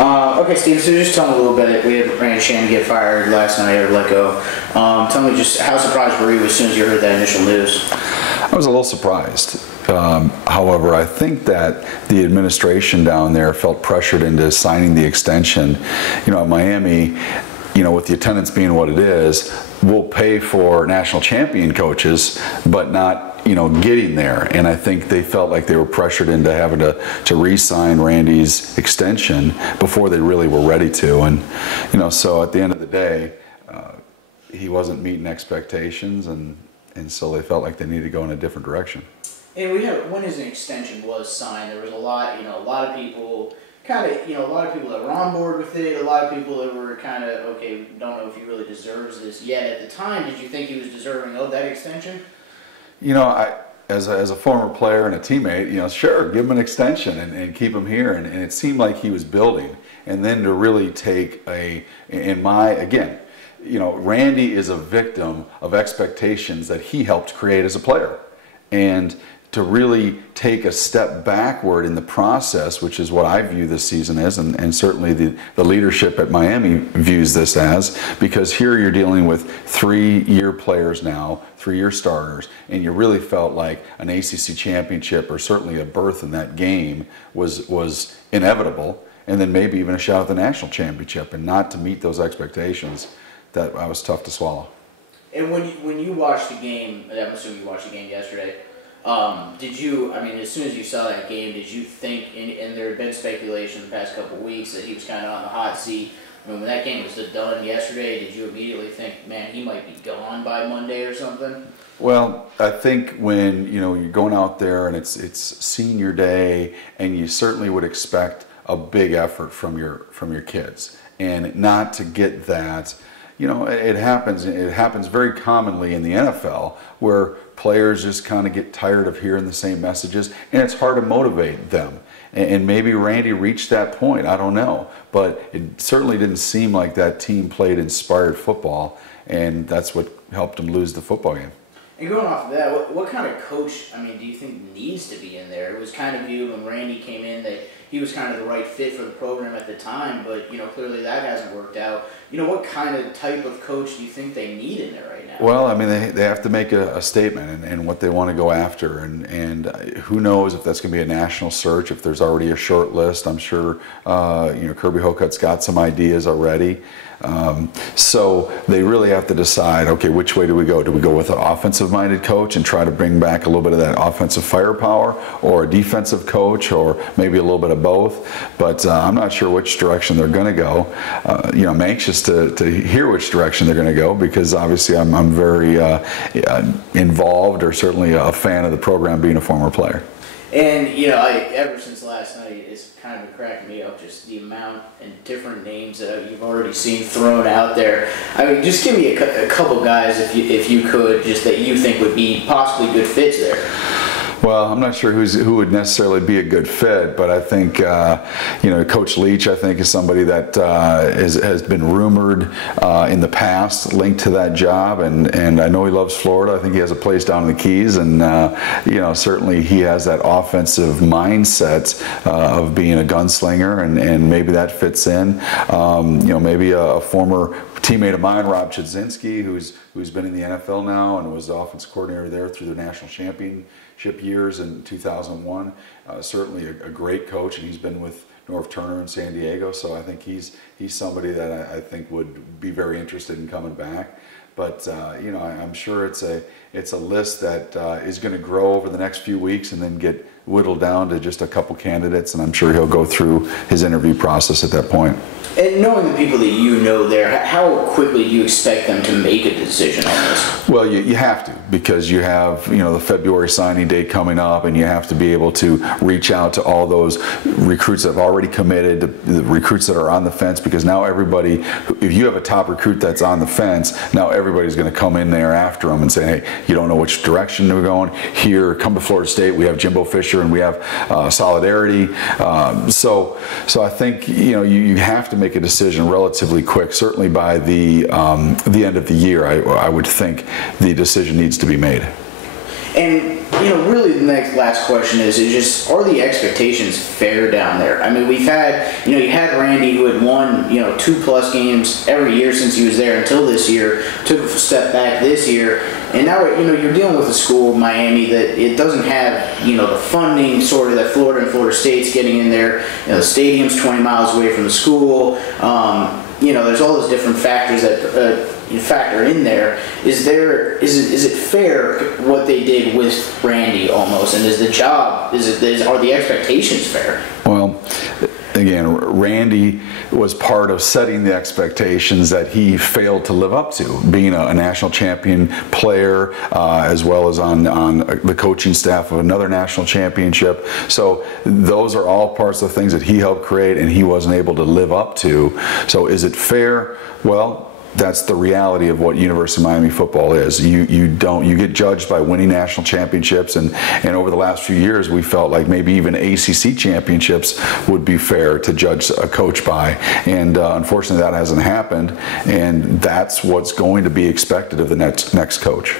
Okay, Steve, so just tell me a little bit. We had Randy Shannon get fired last night or let go. Tell me just how surprised were you as soon as you heard that initial news? I was a little surprised. However, I think that the administration down there felt pressured into signing the extension. You know, at Miami, you know, with the attendance being what it is, we'll pay for national champion coaches, but not, you know, getting there. And I think they felt like they were pressured into having to re-sign Randy's extension before they really were ready to. And, you know, so at the end of the day, he wasn't meeting expectations, and so they felt like they needed to go in a different direction. And we had, when his extension was signed, there was a lot of people kind of, a lot of people that were on board with it, a lot of people that were kind of, okay, don't know if he really deserves this yet. At the time, did you think he was deserving of that extension? You know, as a former player and a teammate, you know, sure, give him an extension and keep him here. And it seemed like he was building. And then to really take again, you know, Randy is a victim of expectations that he helped create as a player. And to really take a step backward in the process, which is what I view this season as, and certainly the leadership at Miami views this as, because here you're dealing with 3-year players now, 3-year starters, and you really felt like an ACC championship or certainly a berth in that game was inevitable, and then maybe even a shot at the national championship, and not to meet those expectations, that was tough to swallow. And when you watched the game, I'm assuming you watched the game yesterday, did you, I mean, as soon as you saw that game, did you think, and there had been speculation the past couple of weeks that he was kind of on the hot seat. I mean, when that game was done yesterday, did you immediately think, man, he might be gone by Monday or something? Well, I think when, you know, you're going out there and it's senior day, and you certainly would expect a big effort from your kids, and not to get that. You know, it happens very commonly in the NFL where players just kind of get tired of hearing the same messages, and it's hard to motivate them. And maybe Randy reached that point, I don't know. But it certainly didn't seem like that team played inspired football, and that's what helped him lose the football game. And going off of that, what kind of coach, I mean, do you think needs to be in there? It was kind of viewed when Randy came in that he was kind of the right fit for the program at the time, but, you know, clearly that hasn't worked out. You know, what kind of type of coach do you think they need in there right now? Well, I mean, they have to make a statement and what they want to go after, and who knows if that's going to be a national search, if there's already a short list. I'm sure, you know, Kirby Hokut's got some ideas already. So they really have to decide, okay, which way do we go? Do we go with an offensive-minded coach and try to bring back a little bit of that offensive firepower, or a defensive coach, or maybe a little bit of both? But I'm not sure which direction they're going to go. You know, I'm anxious to hear which direction they're going to go, because obviously I'm very involved, or certainly a fan of the program, being a former player. And, you know, ever since last night, it's kind of been cracking me up, just the amount and different names that you've already seen thrown out there. I mean, just give me a couple guys, if you could, just that you think would be possibly good fits there. Well, I'm not sure who would necessarily be a good fit, but I think, you know, Coach Leach, I think, is somebody that has been rumored in the past linked to that job, and I know he loves Florida. I think he has a place down in the Keys, and, you know, certainly he has that offensive mindset of being a gunslinger, and maybe that fits in. You know, maybe a former teammate of mine, Rob Chudzinski, who's been in the NFL now and was the offensive coordinator there through the national championship years in 2001. Certainly a great coach, and he's been with North Turner in San Diego, so I think he's somebody that I think would be very interested in coming back. But you know, I'm sure it's a list that is going to grow over the next few weeks, and then get whittled down to just a couple candidates, and I'm sure he'll go through his interview process at that point. And knowing the people that you know there, how quickly do you expect them to make a decision on this? Well, you have to, because you have, you know, the February signing date coming up, and you have to be able to reach out to all those recruits that have already committed, the recruits that are on the fence, because now everybody, if you have a top recruit that's on the fence, now everybody's going to come in there after them and say, hey, you don't know which direction they're going. Here, come to Florida State. We have Jimbo Fisher, and we have Solidarity. So I think, you know, you have to make a decision relatively quick. Certainly by the end of the year, I would think the decision needs to be made. And really the last question is just, are the expectations fair down there? I mean, we've had, you had Randy, who had won, 2+ games every year since he was there until this year, took a step back this year, and now, you're dealing with a school, Miami, that it doesn't have, the funding sort of that Florida and Florida State's getting in there. The stadium's 20 miles away from the school. There's all those different factors that you factor in there. Is it fair what they did with Randy almost, and are the expectations fair? Well, again, Randy was part of setting the expectations that he failed to live up to, being a national champion player, as well as on the coaching staff of another national championship. So those are all parts of things that he helped create and he wasn't able to live up to. So is it fair? Well, that's the reality of what University of Miami football is. You get judged by winning national championships, and over the last few years we felt like maybe even ACC championships would be fair to judge a coach by, and unfortunately that hasn't happened, and that's what's going to be expected of the next coach.